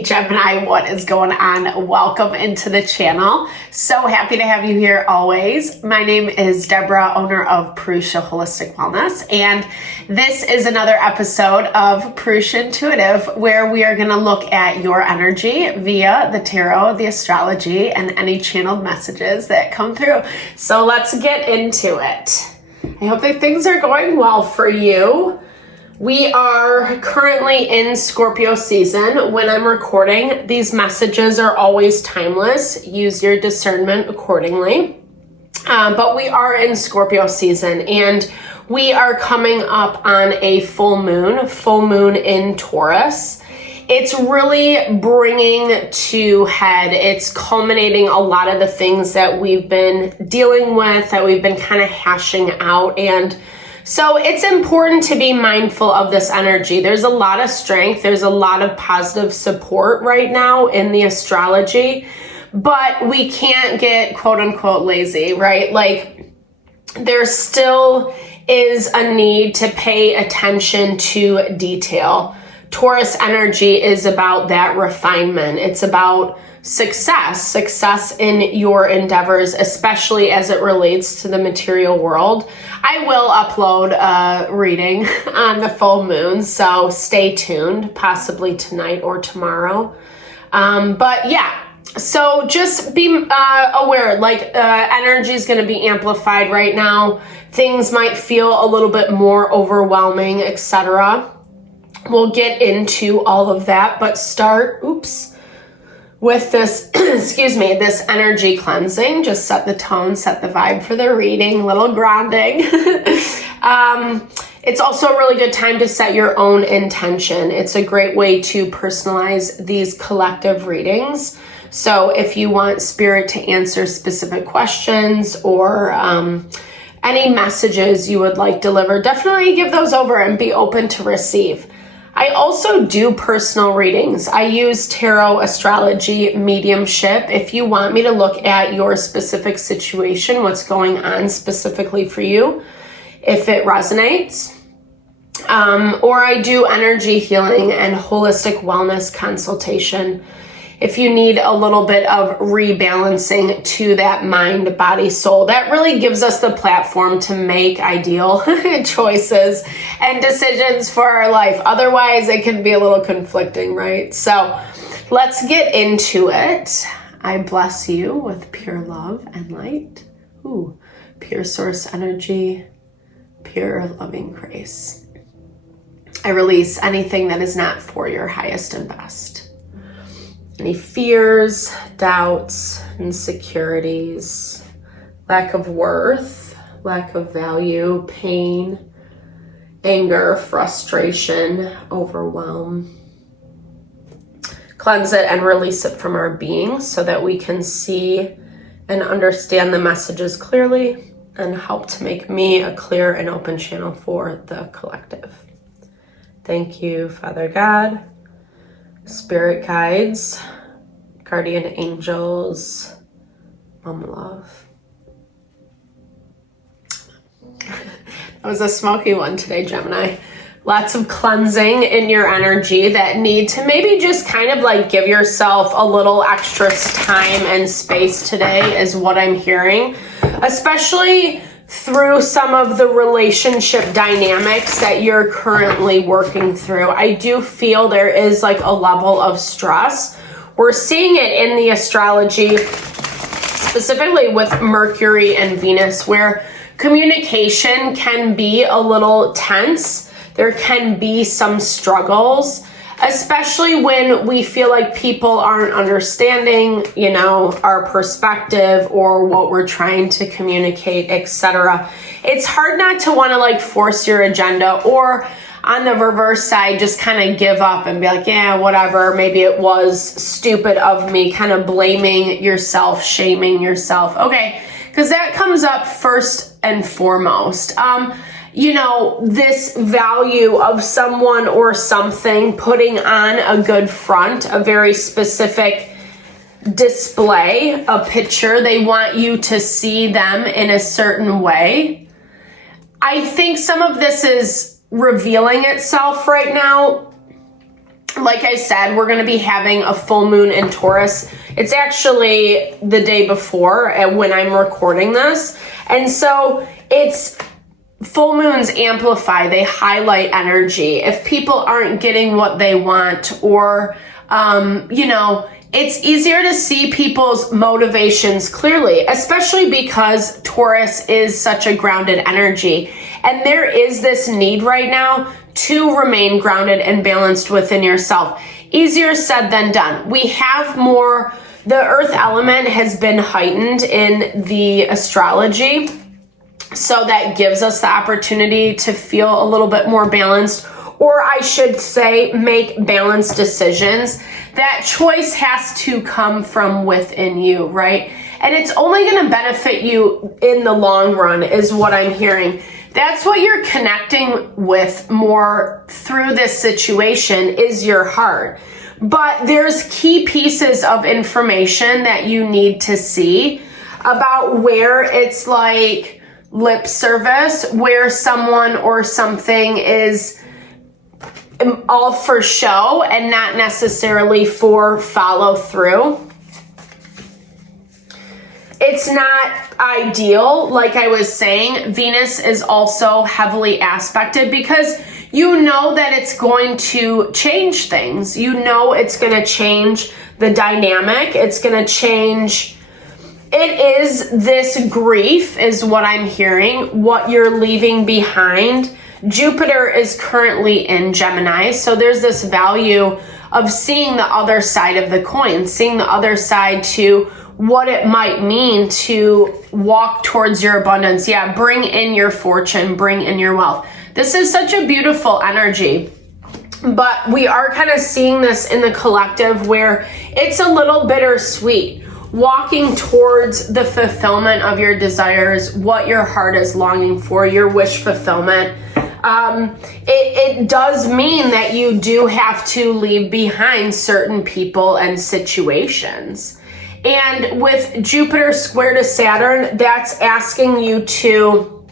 Hey Gemini, what is going on? Welcome into the channel. So happy to have you here always. My name is Deborah, owner of Purusha Holistic Wellness, and this is another episode of Purusha Intuitive, where we are going to look at your energy via the tarot, the astrology, and any channeled messages that come through. So let's get into it. I hope that things are going well for you. We are currently in Scorpio season. When I'm recording, these messages are always timeless. Use your discernment accordingly. But we are in Scorpio season, and we are coming up on a full moon in Taurus. It's really bringing to head, it's culminating a lot of the things that we've been dealing with, that we've been kind of hashing out. And so it's important to be mindful of this energy. There's a lot of strength. There's a lot of positive support right now in the astrology, but we can't get quote unquote lazy, right? Like there still is a need to pay attention to detail. Taurus energy is about that refinement. It's about success in your endeavors, especially as it relates to the material world. I will upload a reading on the full moon, so stay tuned, possibly tonight or tomorrow. But yeah, so just be aware, like energy is going to be amplified right now. Things might feel a little bit more overwhelming, etc. We'll get into all of that, but start, with this, this energy cleansing. Just set the tone, set the vibe for the reading, little grounding. It's also a really good time to set your own intention. It's a great way to personalize these collective readings. So if you want spirit to answer specific questions or any messages you would like delivered, definitely give those over and be open to receive. I also do personal readings. I use tarot, astrology, mediumship. If you want me to look at your specific situation, what's going on specifically for you, if it resonates. Or I do energy healing and holistic wellness consultation. If you need a little bit of rebalancing to that mind, body, soul, that really gives us the platform to make ideal choices and decisions for our life. Otherwise, it can be a little conflicting, right? So let's get into it. I bless you with pure love and light. Pure source energy, pure loving grace. I release anything that is not for your highest and best. Any fears, doubts, insecurities, lack of worth, lack of value, pain, anger, frustration, overwhelm. Cleanse it and release it from our being so that we can see and understand the messages clearly and help to make me a clear and open channel for the collective. Thank you, Father God. Spirit guides, guardian angels, mom love. That was a smoky one today, Gemini. Lots of cleansing in your energy that need to maybe just kind of like give yourself a little extra time and space today is what I'm hearing, especially through some of the relationship dynamics that you're currently working through. I do feel there is like a level of stress. We're seeing it in the astrology, specifically with Mercury and Venus, where communication can be a little tense. There can be some struggles, especially when we feel like people aren't understanding, our perspective or what we're trying to communicate, etc. It's hard not to want to like force your agenda, or on the reverse side, just kind of give up and be like, yeah, whatever. Maybe it was stupid of me, kind of blaming yourself, shaming yourself. Okay, because that comes up first and foremost. This value of someone or something, putting on a good front, a very specific display, a picture. They want you to see them in a certain way. I think some of this is revealing itself right now like I said, we're going to be having a full moon in Taurus. It's actually the day before when I'm recording this. And so it's full moons amplify, they highlight energy. If people aren't getting what they want, or, it's easier to see people's motivations clearly, especially because Taurus is such a grounded energy. And there is this need right now to remain grounded and balanced within yourself. Easier said than done. We have more, the earth element has been heightened in the astrology. So that gives us the opportunity to feel a little bit more balanced, or I should say, make balanced decisions. That choice has to come from within you, right? And it's only going to benefit you in the long run, is what I'm hearing. That's what you're connecting with more through this situation, is your heart. But there's key pieces of information that you need to see about where it's like lip service, where someone or something is all for show and not necessarily for follow through. It's not ideal. Like I was saying, Venus is also heavily aspected because you know that it's going to change things. You know it's going to change the dynamic. It's going to change. It is this grief is what I'm hearing, what you're leaving behind. Jupiter is currently in Gemini, so there's this value of seeing the other side of the coin, seeing the other side to what it might mean to walk towards your abundance. Yeah, bring in your fortune, bring in your wealth. This is such a beautiful energy, but we are kind of seeing this in the collective where it's a little bittersweet. Walking towards the fulfillment of your desires, what your heart is longing for, your wish fulfillment. It does mean that you do have to leave behind certain people and situations. And with Jupiter square to Saturn, that's asking you to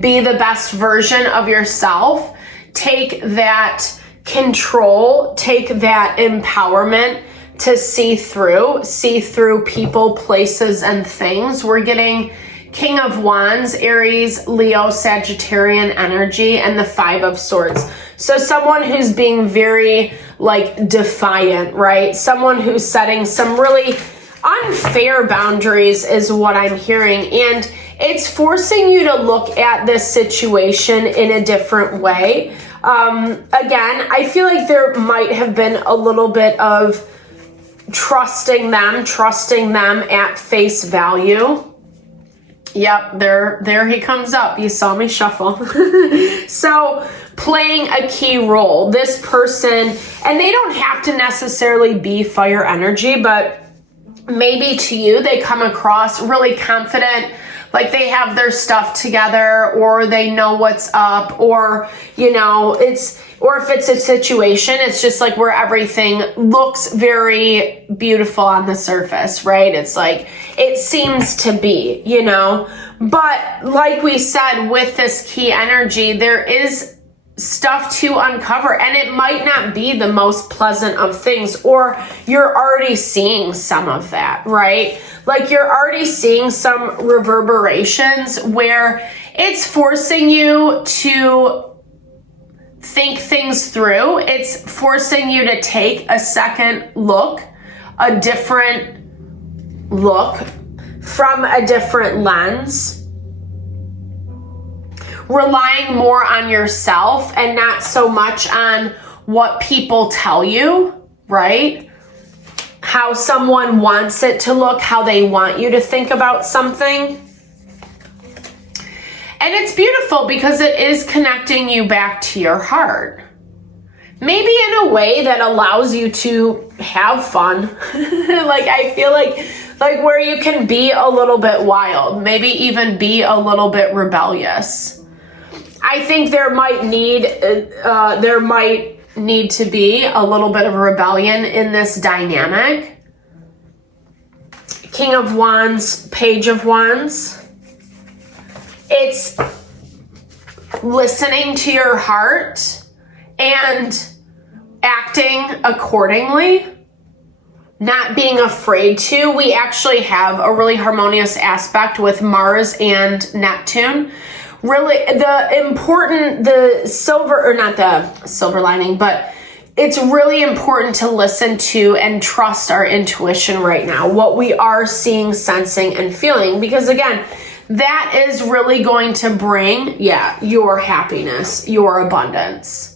be the best version of yourself. Take that control, take that empowerment to see through people, places, and things. We're getting King of Wands, Aries, Leo, Sagittarian energy, and the Five of Swords. So someone who's being very defiant, right? Someone who's setting some really unfair boundaries is what I'm hearing. And it's forcing you to look at this situation in a different way. Again, I feel like there might have been a little bit of trusting them at face value. Yep, there he comes up. You saw me shuffle. So playing a key role, this person, and they don't have to necessarily be fire energy, but maybe to you, they come across really confident, like they have their stuff together, or they know what's up, or, or if it's a situation, it's just like where everything looks very beautiful on the surface, right? It's like, it seems to be, but like we said, with this key energy, there is stuff to uncover, and it might not be the most pleasant of things, or you're already seeing some of that, right? Like you're already seeing some reverberations where it's forcing you to think things through. It's forcing you to take a second look, a different look from a different lens, relying more on yourself and not so much on what people tell you, right? How someone wants it to look, how they want you to think about something. And it's beautiful because it is connecting you back to your heart. Maybe in a way that allows you to have fun. I feel like where you can be a little bit wild, maybe even be a little bit rebellious. I think there might need to be a little bit of rebellion in this dynamic. King of Wands, Page of Wands. It's listening to your heart and acting accordingly, not being afraid to. We actually have a really harmonious aspect with Mars and Neptune. Really, the silver, or not the silver lining, but it's really important to listen to and trust our intuition right now, what we are seeing, sensing, and feeling, because again, that is really going to bring, your happiness, your abundance.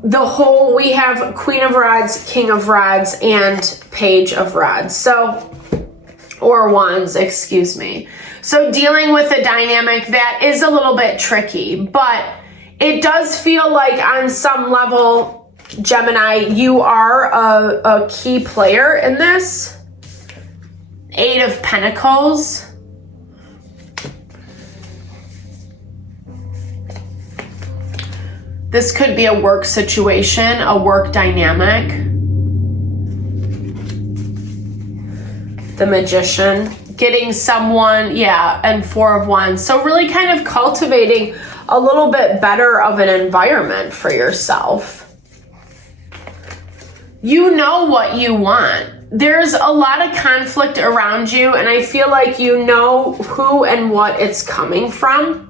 We have Queen of Rods, King of Rods, and Page of Rods. Or Wands, excuse me. So dealing with a dynamic that is a little bit tricky, but it does feel like on some level, Gemini, you are a key player in this. 8 of Pentacles. This could be a work situation, a work dynamic. The Magician. Getting someone, and 4 of Wands. So really kind of cultivating a little bit better of an environment for yourself. You know what you want. There's a lot of conflict around you, and I feel like you know who and what it's coming from.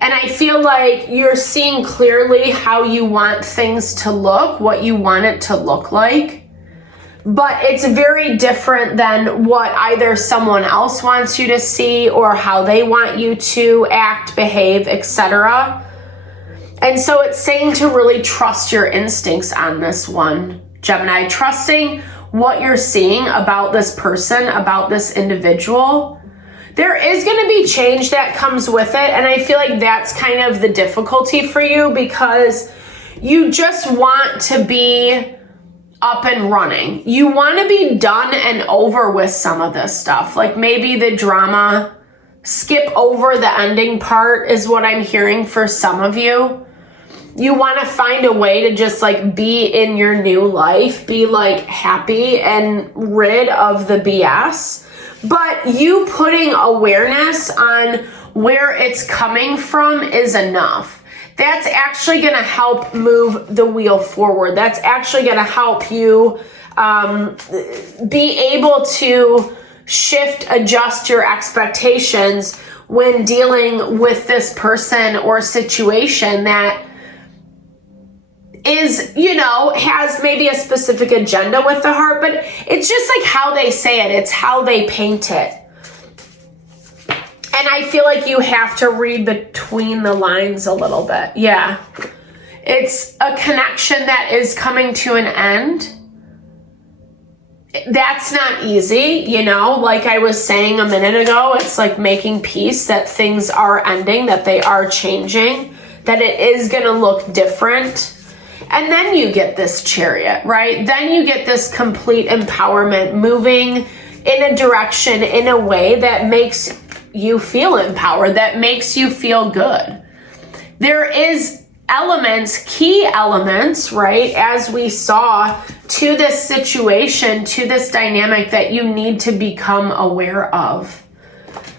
And I feel like you're seeing clearly how you want things to look, what you want it to look like. But it's very different than what either someone else wants you to see or how they want you to act, behave, etc. And so it's saying to really trust your instincts on this one, Gemini. Trusting what you're seeing about this person, about this individual. There is going to be change that comes with it. And I feel like that's kind of the difficulty for you, because you just want to be up and running. You want to be done and over with some of this stuff. Like maybe the drama, skip over the ending part is what I'm hearing for some of you. You want to find a way to just like be in your new life, be like happy and rid of the BS. But you putting awareness on where it's coming from is enough. That's actually going to help move the wheel forward. That's actually going to help you be able to shift, adjust your expectations when dealing with this person or situation that is, has maybe a specific agenda with the heart, but it's just like how they say it. It's how they paint it. And I feel like you have to read between the lines a little bit. Yeah. It's a connection that is coming to an end. That's not easy, like I was saying a minute ago, it's like making peace that things are ending, that they are changing, that it is going to look different. And then you get this Chariot, right? Then you get this complete empowerment, moving in a direction, in a way that makes you feel empowered, that makes you feel good. There is key elements, right, as we saw, to this situation, to this dynamic that you need to become aware of.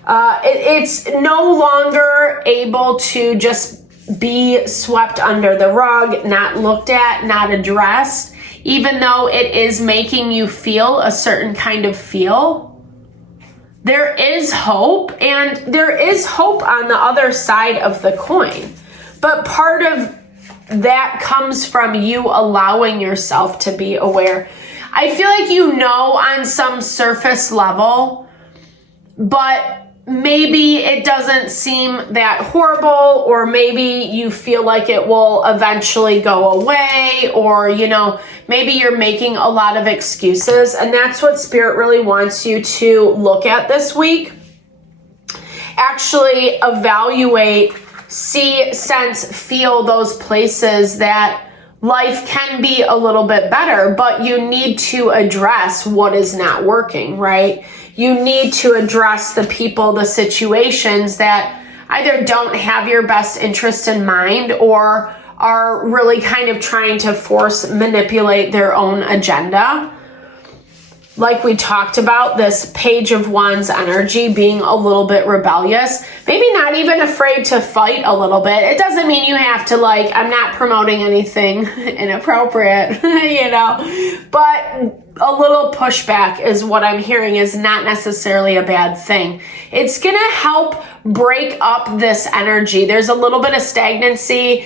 It's no longer able to just be swept under the rug, not looked at, not addressed, even though it is making you feel a certain kind of feel. There is hope, and there is hope on the other side of the coin. But part of that comes from you allowing yourself to be aware. I feel like on some surface level, but maybe it doesn't seem that horrible, or maybe you feel like it will eventually go away, or, maybe you're making a lot of excuses. And that's what Spirit really wants you to look at this week. Actually evaluate, see, sense, feel those places that life can be a little bit better, but you need to address what is not working, right? You need to address the people, the situations that either don't have your best interest in mind or are really kind of trying to manipulate their own agenda. like we talked about, this Page of Wands energy being a little bit rebellious, maybe not even afraid to fight a little bit. It doesn't mean you have to, like, I'm not promoting anything inappropriate, you know, but a little pushback is what I'm hearing is not necessarily a bad thing. It's going to help break up this energy. There's a little bit of stagnancy.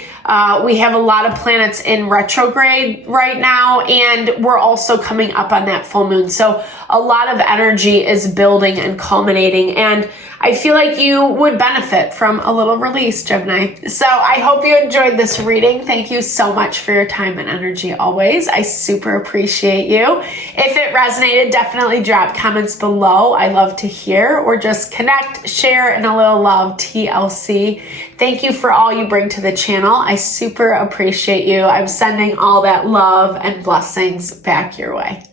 We have a lot of planets in retrograde right now, and we're also coming up on that full moon. So a lot of energy is building and culminating, and I feel like you would benefit from a little release, Gemini. So I hope you enjoyed this reading. Thank you so much for your time and energy always. I super appreciate you. If it resonated, definitely drop comments below. I love to hear, or just connect, share, and a little love, TLC. Thank you for all you bring to the channel. I super appreciate you. I'm sending all that love and blessings back your way.